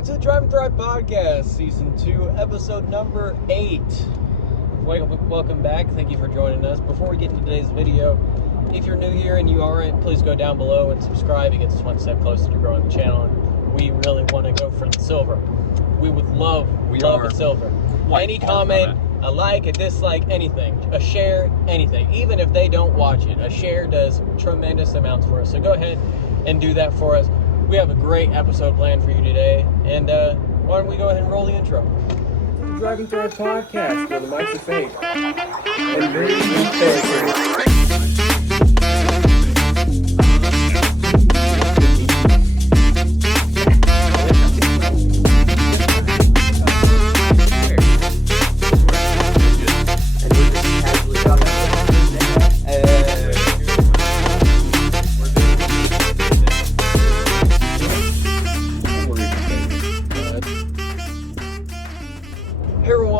back to the Drive and Thrive podcast, season 2, episode number 8. Welcome back. Thank you for joining us. Before we get into today's video, if you're new here and you aren't, please go down below and subscribe. It gets us one step closer to growing the channel. And we really want to go for the silver. We would love a silver. Any comment, a like, a dislike, anything, a share, anything. Even if they don't watch it, a share does tremendous amounts for us. So go ahead and do that for us. We have a great episode planned for you today, and why don't we go ahead and roll the intro? The Drive and Thrive podcast, where the mics are fake and very fake.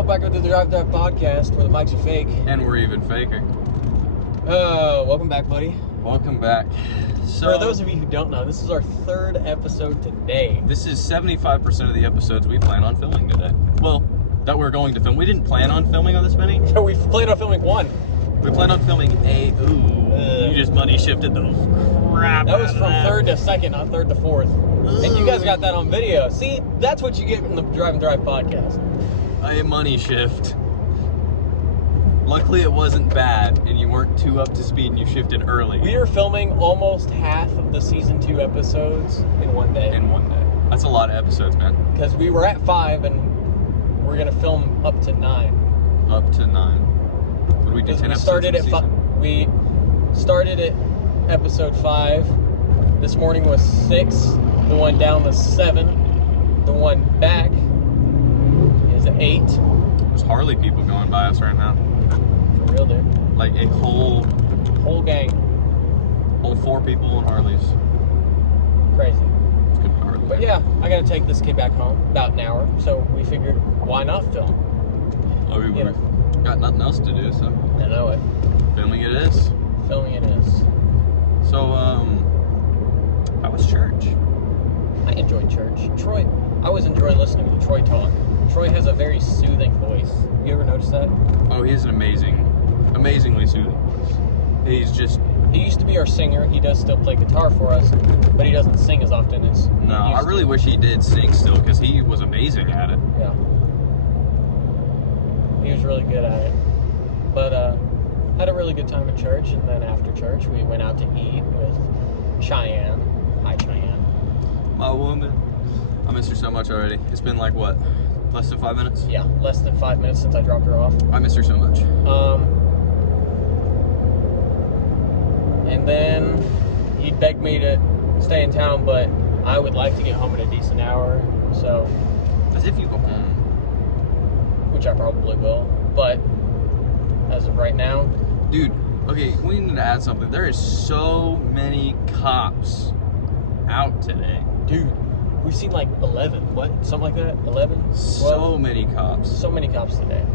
Back to the Drive That podcast where the mics are fake. And we're even faker. Welcome back, buddy. Welcome back. So, for those of you who don't know, this is our 3rd episode today. This is 75% of the episodes we plan on filming today. Well, that we're going to film. We didn't plan on filming on this many. So we planned on filming 1. We planned on filming you just money shifted the crap. That was from 3rd to 2nd, not 3rd to 4th. And you guys got that on video. See, that's what you get from the Drive and Thrive podcast. A money shift. Luckily it wasn't bad and you weren't too up to speed and you shifted early. We are filming almost half of the season 2 episodes in one day. That's a lot of episodes, man. Because we were at 5 and we're going to film up to 9. Up to 9. What did we do, 10 episodes? We started at episode 5. This morning was 6. The one down was 7. The one back is 8. There's Harley people going by us right now. For real, dude. Like a whole gang. Whole 4 people on Harleys. Crazy. It's good Harley. But yeah, I gotta take this kid back home about an hour, so we figured, why not film? Well, we've got nothing else to do, so. I know it. Filming it is. Filming it is. So, how was church? I enjoyed church. Troy, I always enjoy listening to Troy talk. Troy has a very soothing voice. You ever noticed that? Oh, he has an amazingly soothing voice. He used to be our singer. He does still play guitar for us, but he doesn't sing as often as he used I really wish he did sing still, because he was amazing at it. Yeah. He was really good at it. But, had a really good time at church, and then after church, we went out to eat with Cheyenne. Hi, Cheyenne. My woman. I miss her so much already. It's been like, what, less than 5 minutes? Yeah, less than 5 minutes since I dropped her off. I miss her so much. And then he begged me to stay in town, but I would like to get home at a decent hour, so. As if you go home. Which I probably will, but as of right now. Dude, okay, we need to add something. There is so many cops out today. Dude, we've seen like 11, what? Something like that? 11? So many cops. So many cops today.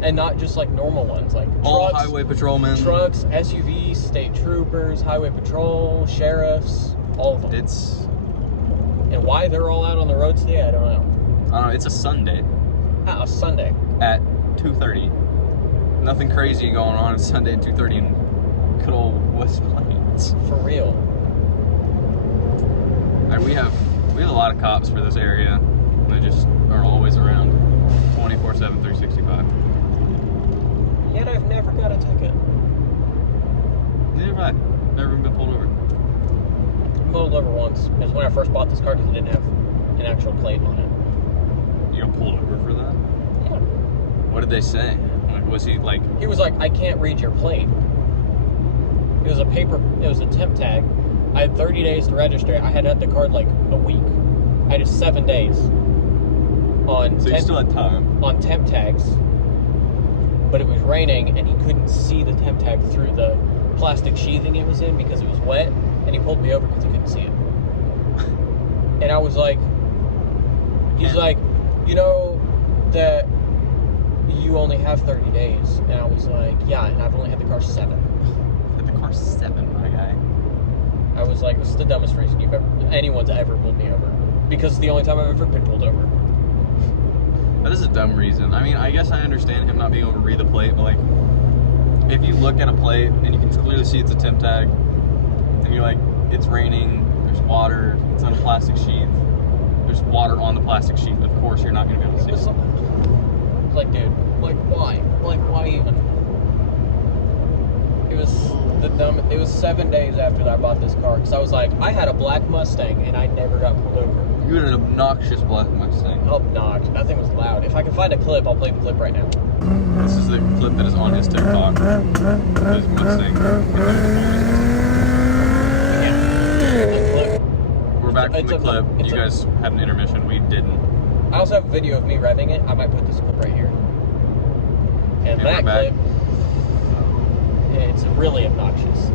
And not just like normal ones, like all trucks, highway patrolmen. Trucks, SUVs, state troopers, highway patrol, sheriffs, all of them. And why they're all out on the roads today, I don't know. I don't know, it's a Sunday. A Sunday. At 2:30. Nothing crazy going on. It's Sunday at 2:30 in good old West Plains. For real. Like we have a lot of cops for this area. They just are always around 24/7, 365. Yet I've never got a ticket. Neither have I. Never even been pulled over. I pulled over once. It was when I first bought this car because it didn't have an actual plate on it. You got pulled over for that? Yeah. What did they say? Like, was he like... He was like, I can't read your plate. It was a temp tag. I had 30 days to register it. I had the card like a week. I had 7 days on So you still had time. On temp tags. But it was raining and he couldn't see the temp tag through the plastic sheathing it was in because it was wet, and he pulled me over because he couldn't see it. And I was like, he's like, you know that you only have 30 days. And I was like, yeah, and I've only had the car 7. Had the car 7, my guy. I was like, this is the dumbest reason anyone's ever pulled me over. Because it's the only time I've ever been pulled over. That is a dumb reason. I mean, I guess I understand him not being able to read the plate, but like, if you look at a plate and you can clearly see it's a temp tag, and you're like, it's raining, there's water, it's on a plastic sheet, there's water on the plastic sheet, of course you're not going to be able to see it. Like, dude, like, why? Like, why even? It was 7 days after that I bought this car, because I was like, I had a black Mustang, and I never got pulled over. You had an obnoxious black Mustang. Obnoxious. That thing was loud. If I can find a clip, I'll play the clip right now. This is the clip that is on his TikTok. His Mustang. We're back from the clip. You guys had an intermission. We didn't. I also have a video of me revving it. I might put this clip right here. And that clip, it's really obnoxious.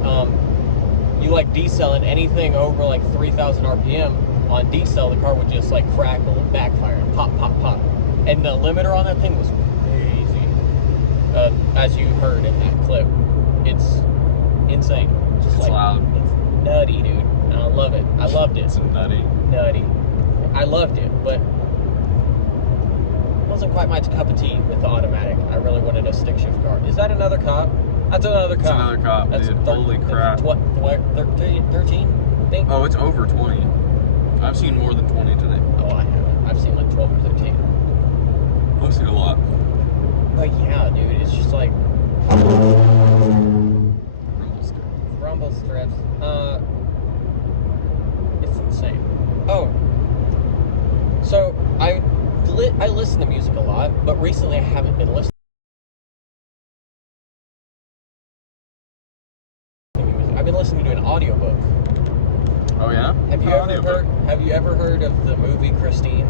You like decelling anything over like 3,000 RPM on decel, the car would just like crackle and backfire and pop, pop, pop. And the limiter on that thing was crazy. As you heard in that clip, it's insane. It's like, loud. It's nutty, dude. And I love it. I loved it. It's nutty. Nutty. I loved it, but it wasn't quite my cup of tea with the automatic. I really wanted a stick shift car. Is that another cop? That's another cop. That's another cop, That's dude. Holy crap. What, 13, I think? Oh, it's over 20. I've seen more than 20 today. Oh, I haven't. I've seen like 12 or 13. I've seen a lot. But yeah, dude, it's just like... Rumble strips. It's insane. Oh. So, I listen to music a lot, but recently I haven't been listening to music. I've been listening to an audiobook. Oh yeah? Have you ever heard of the movie Christine?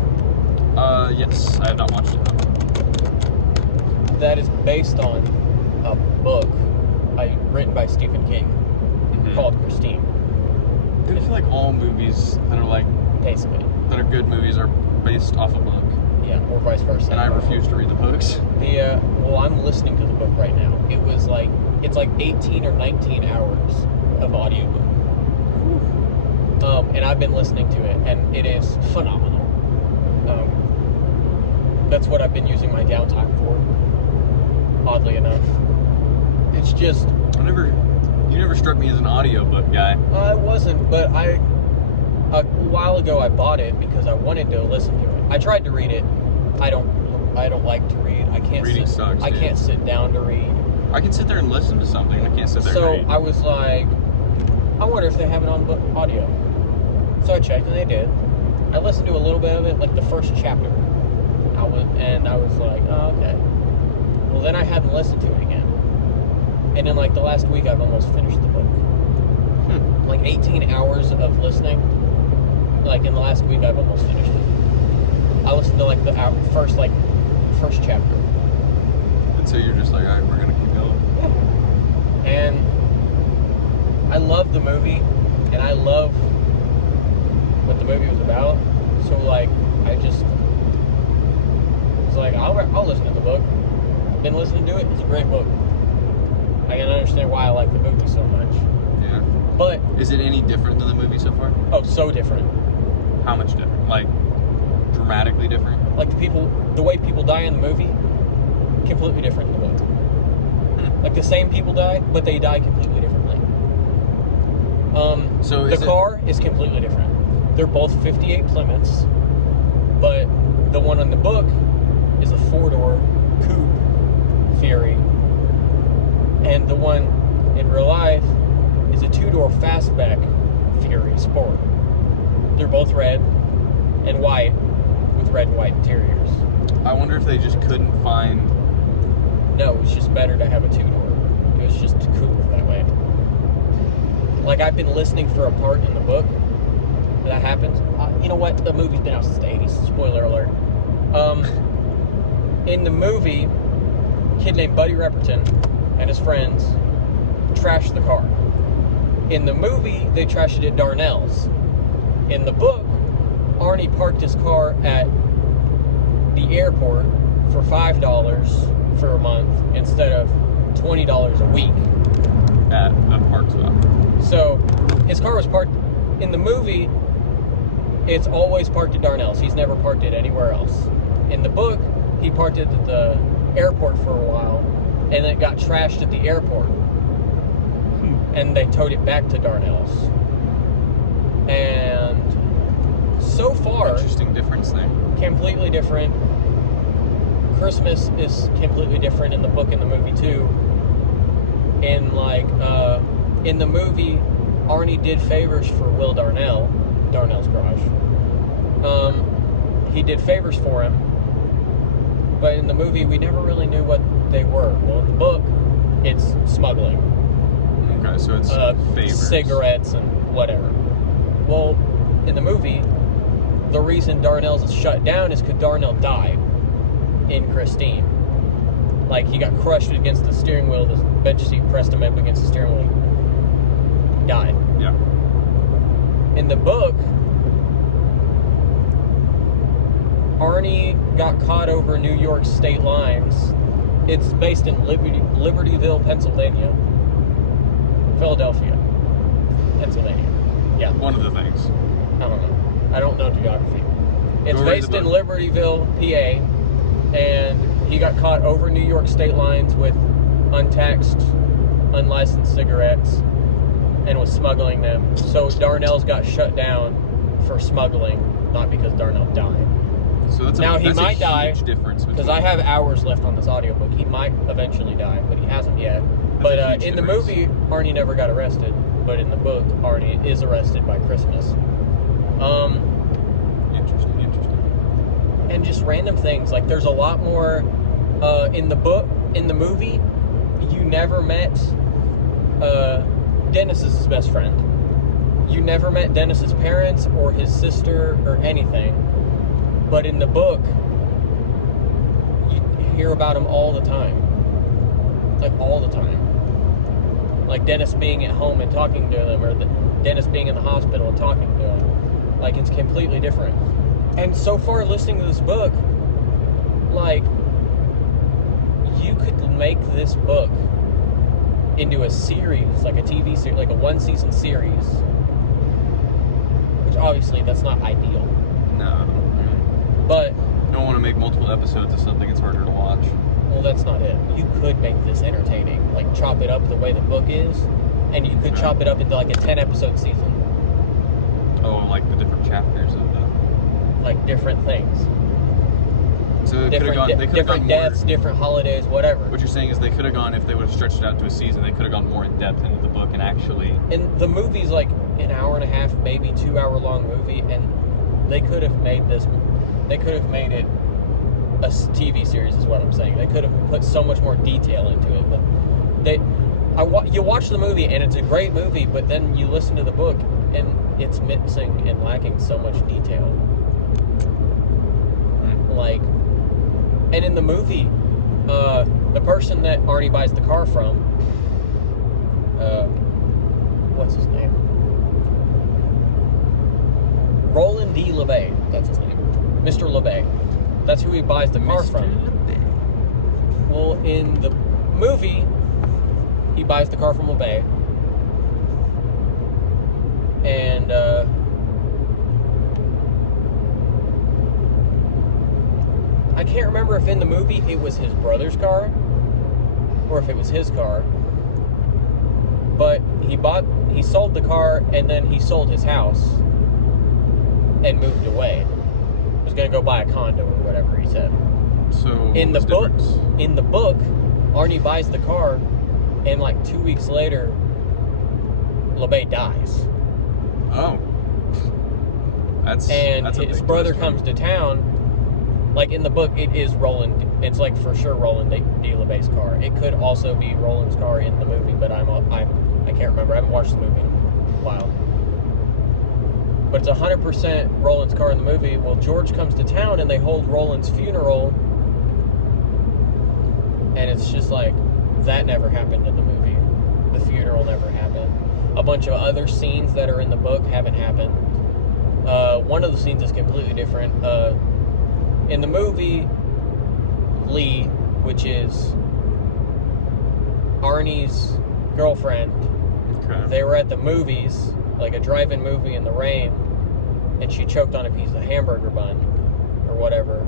Yes. I have not watched it. That is based on a book written by Stephen King called Christine. I feel like all movies that are like basically that are good movies are based off a book. Yeah, or vice versa. And I refuse to read the books. Well, I'm listening to the book right now. It's like 18 or 19 hours of audiobook. And I've been listening to it, and it is phenomenal. That's what I've been using my downtime for, oddly enough. It's just... You never struck me as an audiobook guy. I wasn't, but a while ago I bought it because I wanted to listen to it. I tried to read it. I don't like to read. Reading sucks, I can't sit down to read. I can sit there and listen to something. I can't sit there and read. So I was like, I wonder if they have it on audio. So I checked, and they did. I listened to a little bit of it, like the first chapter. I was like, oh, okay. Well, then I hadn't listened to it again. And in like the last week, I've almost finished the book. Like 18 hours of listening. Like in the last week, I've almost finished it. I listened to like the first chapter. And so you're just like, all right, we're gonna keep going. Yeah. And I love the movie, and I love what the movie was about. So like, I just was like, I'll listen to the book. Been listening to it. It's a great book. I can understand why I like the movie so much. Yeah. But is it any different than the movie so far? Oh, so different. How much different? Like dramatically different? Like the way people die in the movie, completely different in the book. Like the same people die, but they die completely differently. So the car is completely different. They're both 58 Plymouths, but the one on the book is a 4-door coupe Fury, and the one in real life is a 2-door fastback Fury Sport. They're both red and white with red and white interiors. I wonder if they just couldn't find... No, it was just better to have a 2-door. It was just cooler that way. Like, I've been listening for a part in the book that happens. You know what? The movie's been out since the 80s. Spoiler alert. In the movie, a kid named Buddy Repperton and his friends trashed the car. In the movie, they trashed it at Darnell's. In the book, Arnie parked his car at the airport for $5 for a month instead of $20 a week. At a park spot. So, his car was parked in the movie. it's always parked at Darnell's. He's never parked it anywhere else. In the book, he parked it at the airport for a while, and it got trashed at the airport. And they towed it back to Darnell's. And so far... Interesting difference there. Completely different. Christmas is completely different in the book and the movie, too. In the movie, Arnie did favors for Will Darnell, Darnell's garage. He did favors for him, but in the movie, we never really knew what they were. Well, in the book, it's smuggling. Okay, so it's favors. Cigarettes and whatever. Well, in the movie, the reason Darnell's is shut down is because Darnell died in Christine. Like, he got crushed against the steering wheel, the bench seat pressed him up against the steering wheel. He died. Yeah. In the book, Arnie got caught over New York state lines. It's based in Libertyville, Pennsylvania. Philadelphia, Pennsylvania. Yeah. One of the things. I don't know. I don't know geography. It's based in Libertyville, PA, and he got caught over New York state lines with untaxed, unlicensed cigarettes and was smuggling them. So Darnell's got shut down for smuggling, not because Darnell died. So that's now, he might die, difference because I have hours left on this audiobook. He might eventually die, but he hasn't yet. But in the movie, Arnie never got arrested. But in the book, Arnie is arrested by Christmas. Interesting. And just random things. Like, there's a lot more in the book. In the movie, you never met Dennis's his best friend. You never met Dennis's parents or his sister or anything. But in the book, you hear about him all the time. Like, all the time. Like, Dennis being at home and talking to them, or Dennis being in the hospital and talking to him. Like, it's completely different. And so far, listening to this book, like, you could make this book into a series, like a TV series, like a one-season series. Which, obviously, that's not ideal. No. But you don't want to make multiple episodes of something it's harder to watch. Well, that's not it. You could make this entertaining. Like, chop it up the way the book is, and you could chop it up into, like, a 10-episode season. Oh, like the different chapters of the... Like, different things. So they could have gone different deaths, more, different holidays, whatever. What you're saying is they could have gone, if they would have stretched it out to a season, they could have gone more in depth into the book and actually... And the movie's, like, an hour and a half, maybe 2-hour-long movie, and they could have made this... They could have made it a TV series, is what I'm saying. They could have put so much more detail into it, but you watch the movie and it's a great movie, but then you listen to the book and it's missing and lacking so much detail. Like, and in the movie, the person that Arnie buys the car from, what's his name? Roland D. LeBay, that's his name. Mr. LeBay. That's who he buys the car from. Well, in the movie, he buys the car from LeBay. And, I can't remember if in the movie it was his brother's car or if it was his car. But he sold the car and then he sold his house and moved away. He was going to go buy a condo or whatever he said. So in the book, Arnie buys the car, and like 2 weeks later, LeBay dies. Oh, that's his brother comes to town. Like in the book, it is Roland. It's like for sure Roland D. LeBay's car. It could also be Roland's car in the movie, but I can't remember. I haven't watched the movie in a while. But it's 100% Roland's car in the movie. Well, George comes to town and they hold Roland's funeral. And it's just like, that never happened in the movie. The funeral never happened. A bunch of other scenes that are in the book haven't happened. One of the scenes is completely different. In the movie, Lee, which is Arnie's girlfriend, they were at the movies, like a drive-in movie in the rain, and she choked on a piece of hamburger bun or whatever.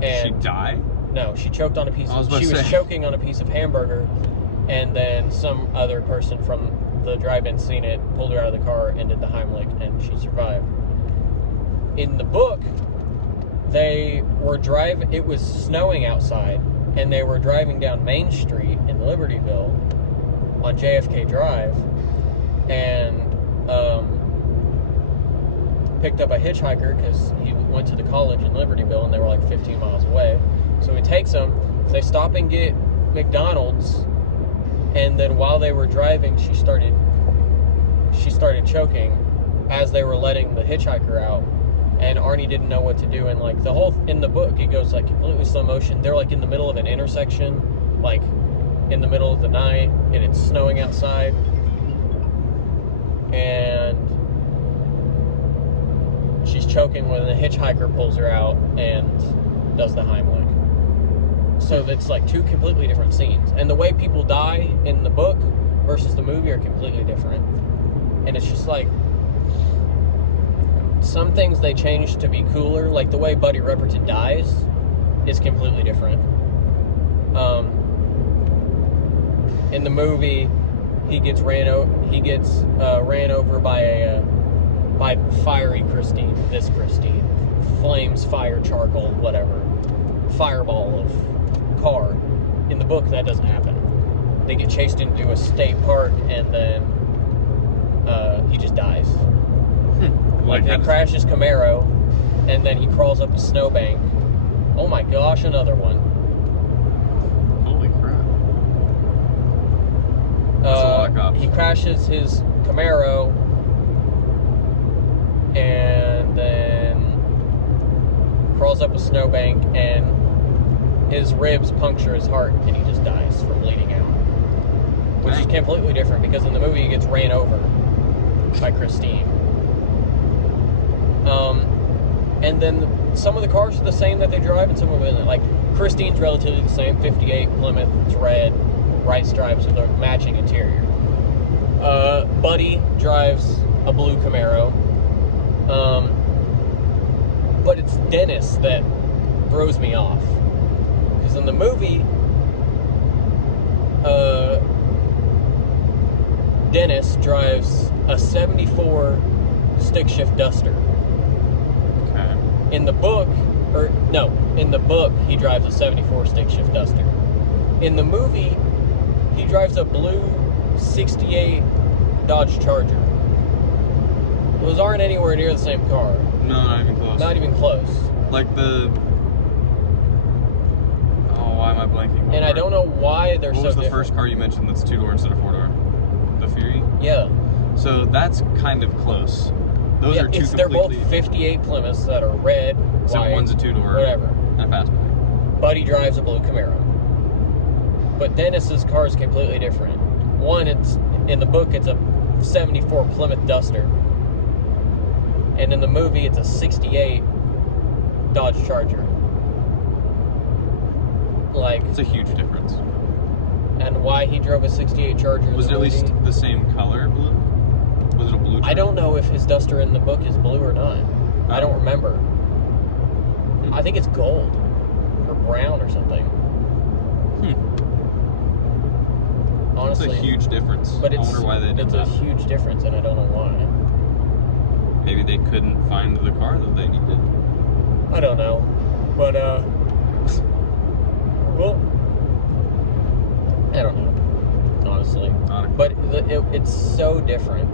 And She died? no, she choked on a piece. She was say. choking on a piece of hamburger, and then some other person from the drive-in seen it, pulled her out of the car, and did the Heimlich, and she survived. In the book, they were driving. It was snowing outside, and they were driving down Main Street in Libertyville on JFK Drive, and picked up a hitchhiker because he went to the college in Libertyville, and they were like 15 miles away. So he takes them. They stop and get McDonald's, and then while they were driving, she started choking as they were letting the hitchhiker out. And Arnie didn't know what to do, and like in the book, it goes like completely slow motion. They're like in the middle of an intersection, like in the middle of the night, and it's snowing outside, and she's choking when the hitchhiker pulls her out and does the Heimlich. So it's like two completely different scenes, and the way people die in the book versus the movie are completely different, and it's just like. Some things they changed to be cooler, like the way Buddy Repperton dies is completely different. In the movie, he gets ran over by fiery Christine, this Christine, flames, fire, charcoal, whatever, fireball of car. In the book, that doesn't happen. They get chased into a state park, and then he just dies. Like they crash his Camaro, and then he crawls up a snowbank. Oh my gosh, another one. Holy crap. That's a lot of cops. He crashes his Camaro, and then crawls up a snowbank, and his ribs puncture his heart, and he just dies from bleeding out. Which is completely different, because in the movie he gets ran over by Christine. And then some of the cars are the same that they drive, and some of them isn't. Like, Christine's relatively the same, 58 Plymouth, it's red, white stripes with a matching interior. Buddy drives a blue Camaro. But it's Dennis that throws me off. Because in the movie, Dennis drives a 74 stick shift Duster. In the book, he drives a 74 stick shift Duster. In the movie, he drives a blue 68 Dodge Charger. Those aren't anywhere near the same car. No, not even close. Not even close. Like why am I blanking? And I don't know why they're so different. What was the first car you mentioned that's 2-door instead of 4-door? The Fury? Yeah. So that's kind of close. Those are two they're completely... both 58 Plymouths that are red, Except white, one's a 2-door. whatever. And a fastback. Buddy drives a blue Camaro. But Dennis's car is completely different. One, it's in the book, it's a 74 Plymouth Duster. And in the movie, it's a 68 Dodge Charger. Like... It's a huge difference. And why he drove a 68 Charger Was it at least the same color, blue? Was it a blue Charger? I don't know if his Duster in the book is blue or not. Oh. I don't remember. I think it's gold. Or brown or something. Honestly. It's a huge difference. But I wonder why they did that. It's a huge difference, and I don't know why. Maybe they couldn't find the car that they needed. I don't know. But, well, I don't know, honestly. But it's so different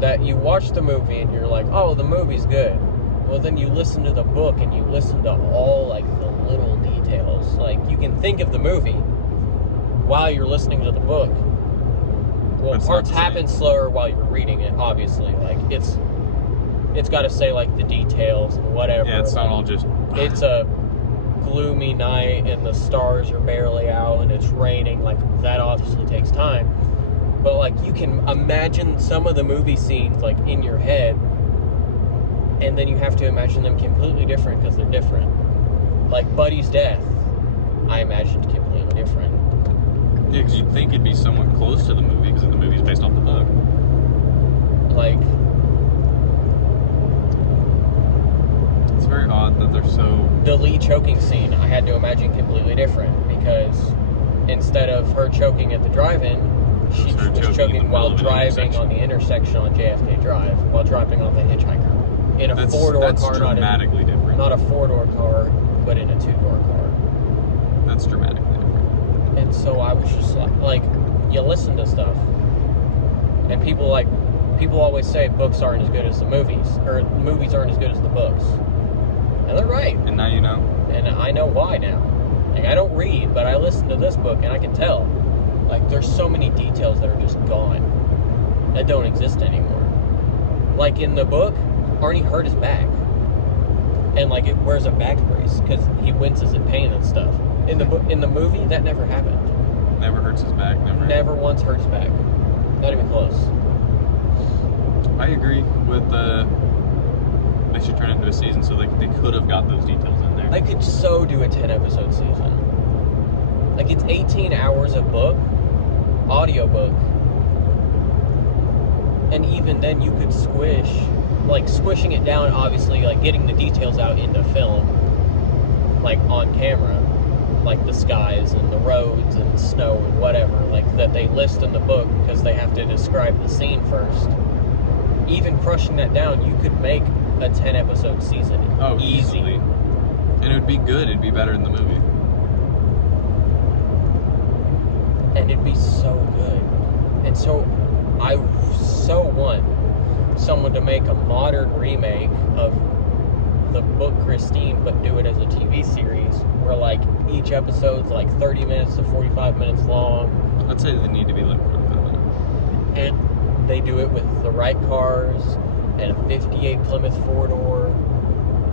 that you watch the movie and you're like, oh, the movie's good. Well, then you listen to the book and you listen to all, like, the little details. Like, you can think of the movie while you're listening to the book. Well, That's parts happen slower while you're reading it, obviously. Like, it's got to say, like, the details and whatever. Yeah, it's not all just... It's a gloomy night and the stars are barely out and it's raining. Like, that obviously takes time. But, like, you can imagine some of the movie scenes, like, in your head, and then you have to imagine them completely different because they're different. Like, Buddy's death, I imagined completely different. Yeah, because you'd think it'd be somewhat close to the movie, because the movie's based off the book. Like, odd that they're so... The Lee choking scene, I had to imagine completely different, because instead of her choking at the drive-in, she was choking while driving on the intersection on JFK Drive, while driving on the hitchhiker. In a four-door car, dramatically different. Not a four-door car, but in a two-door car. That's dramatically different. And so I was just like, you listen to stuff, and people always say books aren't as good as the movies, or movies aren't as good as the books. And they're right. And now you know. And I know why now. Like, I don't read, but I listen to this book, and I can tell. Like, there's so many details that are just gone, that don't exist anymore. Like, in the book, Arnie hurt his back. And, like, it wears a back brace, because he winces in pain and stuff. In the movie, that never happened. Never hurts his back, Never once hurt his back. Not even close. I agree with they should turn it into a season, so they could have got those details in there. They could so do a 10-episode season. Like, it's 18 hours of book, audiobook. And even then, you could squishing it down, obviously, like, getting the details out into film, like, on camera, like the skies and the roads and snow and whatever, like, that they list in the book, because they have to describe the scene first. Even crushing that down, you could make a 10-episode season. Oh, easily. And it would be good. It'd be better than the movie. And it'd be so good. And so, I so want someone to make a modern remake of the book Christine, but do it as a TV series, where, like, each episode's, like, 30 minutes to 45 minutes long. I'd say they need to be, like, 45 minutes. And they do it with the right cars, and a 58 Plymouth 4-door,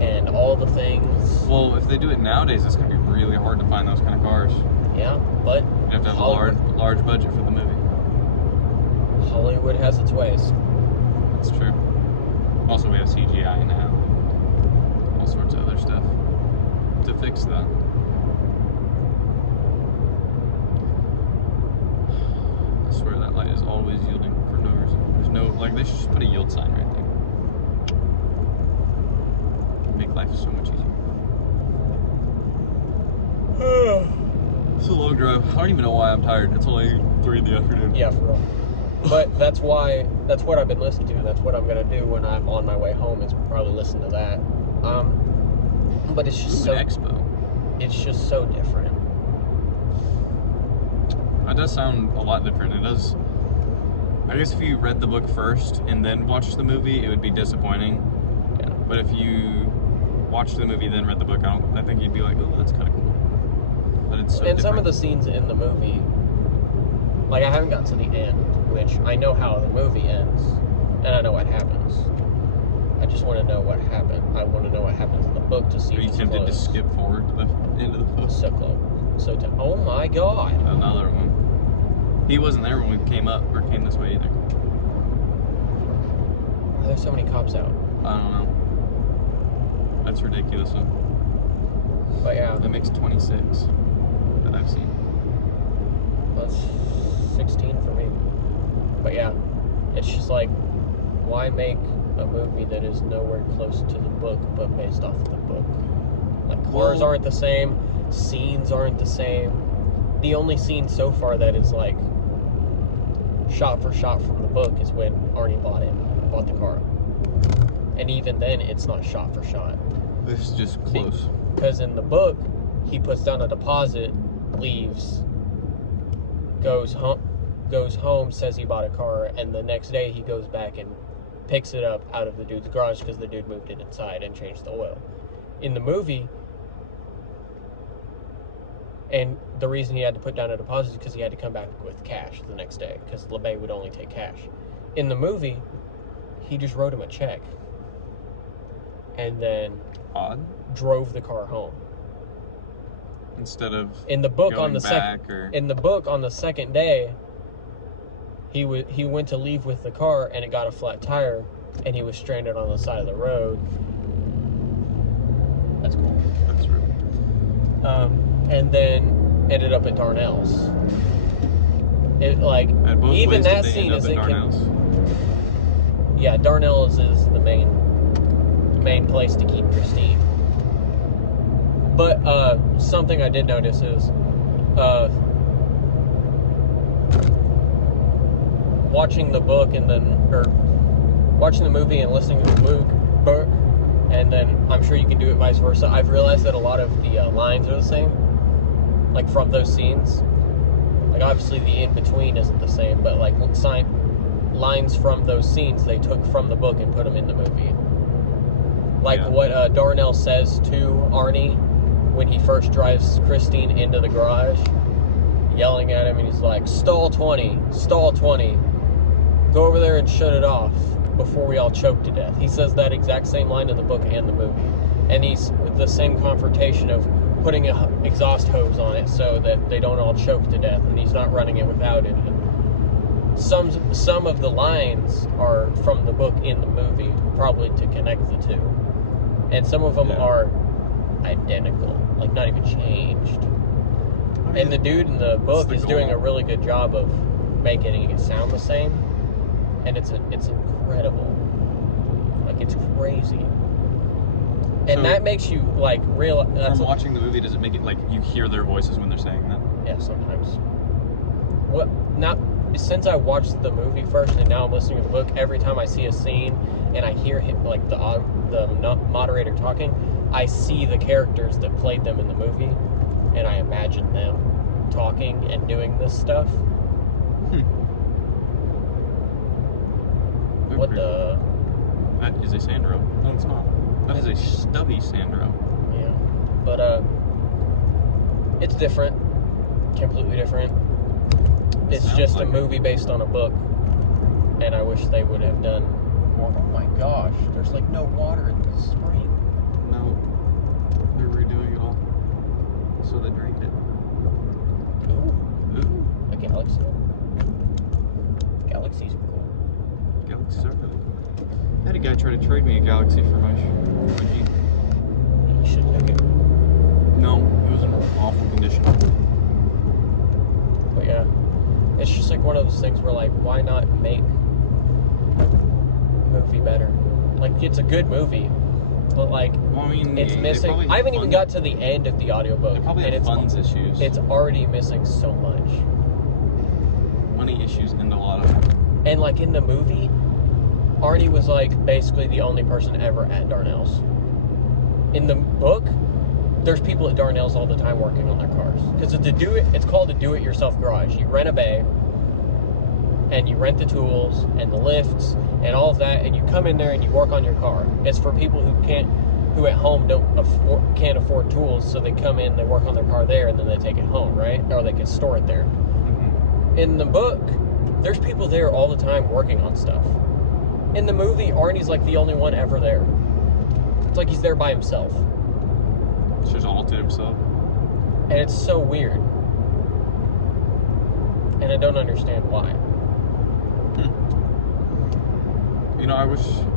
and all the things. Well, if they do it nowadays, it's going to be really hard to find those kind of cars. Yeah, but... You have to have a large budget for the movie. Hollywood has its ways. That's true. Also, we have CGI now. All sorts of other stuff to fix that. I swear that light is always yielding for no reason. There's no, like, they should just put a yield sign right there. Make life so much easier. It's a long drive. I don't even know why I'm tired. It's only 3 in the afternoon. Yeah, for real. But that's what I've been listening to. That's what I'm going to do when I'm on my way home, is probably listen to that. But it's just it's just so different. It does sound a lot different. It does. I guess if you read the book first and then watched the movie, it would be disappointing. Yeah. But if you watched the movie then read the book, I think you'd be like, oh, that's kind of cool. But it's so and different. some of the scenes in the movie, like, I haven't gotten to the end, which I know how the movie ends, and I know what happens. I just want to know what happened. I want to know what happens in the book to see. Are you tempted to skip forward to the end of the book? So close. Oh my God. Another one. He wasn't there when we came this way either. Why are there so many cops out? I don't know. That's ridiculous. Huh? But yeah. That makes 26 that I've seen. That's 16 for me. But yeah, it's just like, why make a movie that is nowhere close to the book, but based off of the book? Like, cars aren't the same, scenes aren't the same. The only scene so far that is, like, shot for shot from the book is when Arnie bought the car. And even then, it's not shot for shot. It's just close. Because in the book, he puts down a deposit, leaves, goes home, says he bought a car, and the next day he goes back and picks it up out of the dude's garage because the dude moved it inside and changed the oil. In the movie, and the reason he had to put down a deposit is because he had to come back with cash the next day, because LeBay would only take cash. In the movie, he just wrote him a check and then drove the car home. Instead of in the book going on the second day, he went to leave with the car and it got a flat tire and he was stranded on the side of the road. That's cool. That's real. And then ended up at Darnell's. It, like, even that scene is yeah, Darnell's is the main place to keep Christine. But something I did notice is watching the book and then, or watching the movie and listening to the book, and then I'm sure you can do it vice versa. I've realized that a lot of the lines are the same, like from those scenes. Like obviously the in between isn't the same, but like lines from those scenes they took from the book and put them in the movie. Like what Darnell says to Arnie when he first drives Christine into the garage, yelling at him, and he's like, stall 20, go over there and shut it off before we all choke to death. He says that exact same line in the book and the movie. And he's the same confrontation of putting an exhaust hose on it so that they don't all choke to death, and he's not running it without it. And some of the lines are from the book in the movie, probably to connect the two. And some of them are identical, like not even changed. I mean, and the dude in the book is doing a really good job of making it sound the same, and it's incredible. Like, it's crazy. And so, that makes you, like, real... From watching the movie, does it make it, like, you hear their voices when they're saying that? Yeah, sometimes. Well, since I watched the movie first and now I'm listening to the book, every time I see a scene and I hear him, like, the moderator talking, I see the characters that played them in the movie, and I imagine them talking and doing this stuff. What the... That is a Sandro. No, it's not. That is a stubby Sandro. Yeah. But, it's different. Completely different. It's just a movie based on a book. And I wish they would have done more. Oh my gosh. There's like no water in the spring. No. They're redoing it all. So they drained it. Ooh. A galaxy. Galaxies are cool. Galaxies are really cool. I had a guy try to trade me a Galaxy for my Jeep. You should take it. No, it was in awful condition. But yeah, it's just like one of those things where, like, why not make a movie better? Like, it's a good movie, but like, well, I mean, it's missing. I haven't even got to the end of the audiobook. They probably have funds issues. It's already missing so much. Money issues and a lot of them. And like in the movie, Arnie was like basically the only person ever at Darnell's. In the book, there's people at Darnell's all the time working on their cars. Because it's called a do-it-yourself garage. You rent a bay, and you rent the tools, and the lifts, and all of that, and you come in there and you work on your car. It's for people who at home can't afford tools, so they come in, they work on their car there, and then they take it home, right? Or they can store it there. Mm-hmm. In the book, there's people there all the time working on stuff. In the movie, Arnie's like the only one ever there. It's like he's there by himself. It's just all to himself. And it's so weird. And I don't understand why. You know, I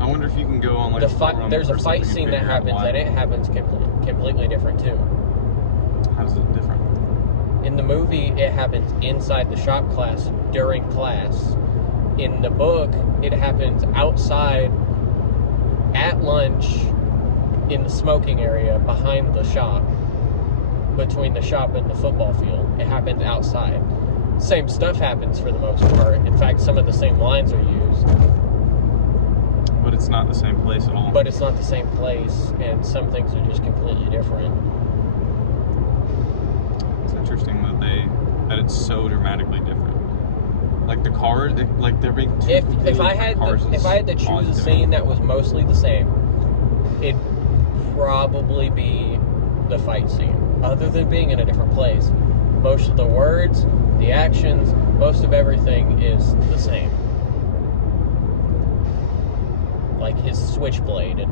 wonder if you can go on like there's a fight scene that happens, and it happens completely different too. How's it different? In the movie, it happens inside the shop class during class. In the book, it happens outside at lunch in the smoking area behind the shop, between the shop and the football field. It happens outside. Same stuff happens for the most part. In fact, some of the same lines are used. But it's not the same place at all. But it's not the same place, and some things are just completely different. It's interesting that it's so dramatically different. Like the cars, they're being too. If I had to choose a scene that was mostly the same, it'd probably be the fight scene. Other than being in a different place, most of the words, the actions, most of everything is the same. Like his switchblade and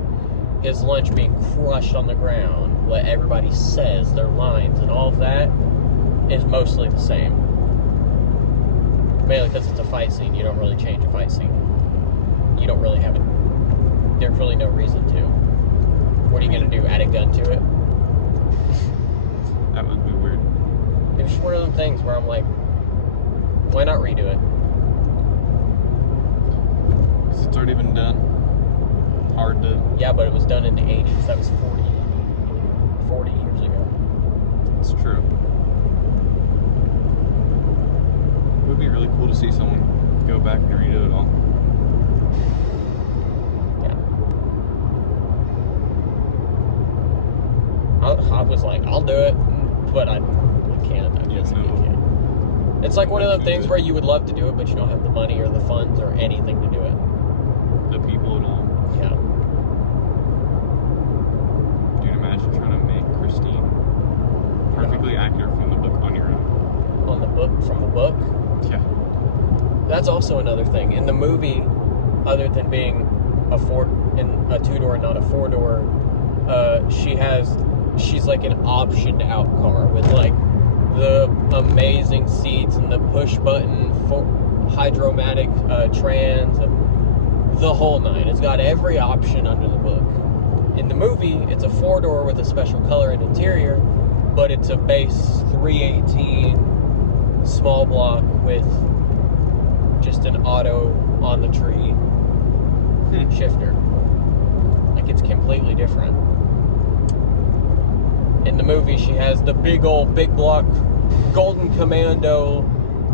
his lunch being crushed on the ground, what everybody says, their lines, and all of that is mostly the same. Mainly because it's a fight scene. You don't really change a fight scene. You don't really have it. There's really no reason to. What are you going to do? Add a gun to it? That would be weird. It's just one of them things where I'm like, why not redo it? Because it's already been done. Hard to... Yeah, but it was done in the 80s. That was 40 years ago. That's true. It would be really cool to see someone go back and redo it all. I was like, I'll do it, but I can't. I physically can't. It's like one of those things where you would love to do it, but you don't have the money or the funds or anything to do it. The people and all. Yeah. Dude, imagine trying to make Christine perfectly accurate from the book on your own. On the book, from the book? Yeah. That's also another thing. In the movie, other than being a two-door and not a four-door, she's like an optioned out car with like the amazing seats and the push button hydromatic trans and the whole nine. It's got every option under the book. In the movie, it's a four-door with a special color and interior, but it's a base 318 small block with just an auto on the tree shifter. Like, it's completely different. In the movie, she has the big block Golden Commando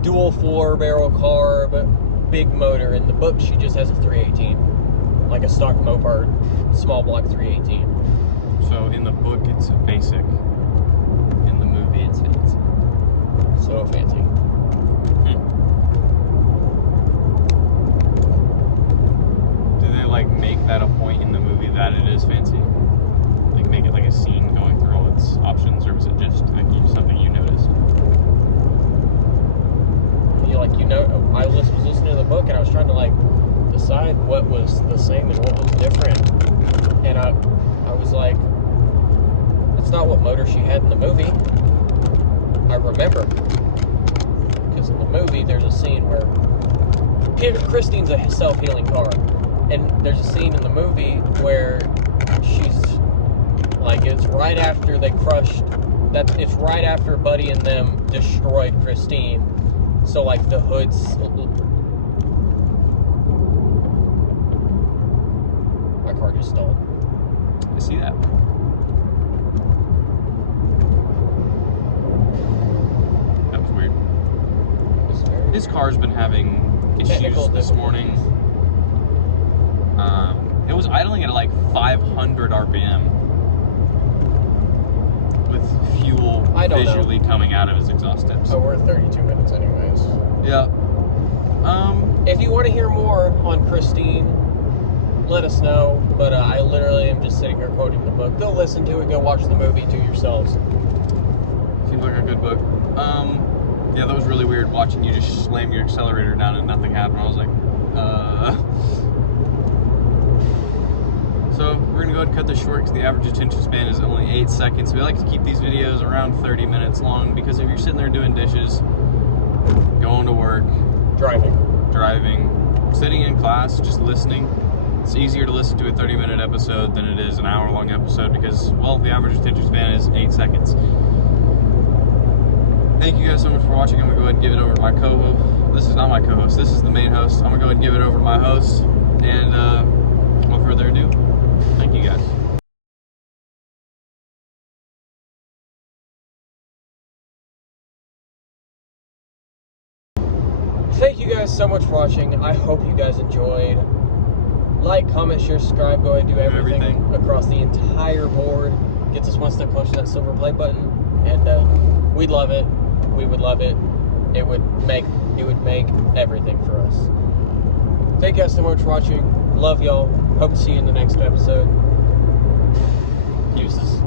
dual 4-barrel carb big motor. In the book, she just has a 318, like a stock Mopar small block 318. So in the book, it's basic. In the movie, it's fancy. So fancy. Do they like make that a point in the movie that it is fancy? Like make it like a scene going through all its options, or was it just like something you noticed? I was listening to the book and I was trying to like decide what was the same and what was different, and I was like, that's not what motor she had in the movie. I remember, because in the movie there's a scene where Christine's a self-healing car, and there's a scene in the movie where she's like, it's right after they crushed it's right after Buddy and them destroyed Christine. So like the hoods, my car just stalled. I see that. That was weird. His car's been having issues this morning. It was idling at like 500 RPM with fuel visually coming out of his exhaust tips. Oh, we're at 32 minutes anyways. Yeah. If you want to hear more on Christine, let us know. But I literally am just sitting here quoting the book. Go listen to it. Go watch the movie to yourselves. Seems like a good book. Yeah, that was really weird watching you just slam your accelerator down and nothing happened. I was like, So we're gonna go ahead and cut this short because the average attention span is only 8 seconds. We like to keep these videos around 30 minutes long because if you're sitting there doing dishes, going to work, driving, sitting in class, just listening, it's easier to listen to a 30-minute episode than it is an hour-long episode because, well, the average attention span is 8 seconds. Thank you guys so much for watching. I'm gonna go ahead and give it over to my co-host. This is not my co-host, this is the main host. I'm gonna go ahead and give it over to my host, and without further ado, thank you guys. Thank you guys so much for watching. I hope you guys enjoyed. Like, comment, share, subscribe. Go ahead and do everything across the entire board. Gets us one step closer to that silver play button. And we'd love it. We would love it. It would make everything for us. Thank you guys so much for watching. Love y'all. Hope to see you in the next episode. Deuces.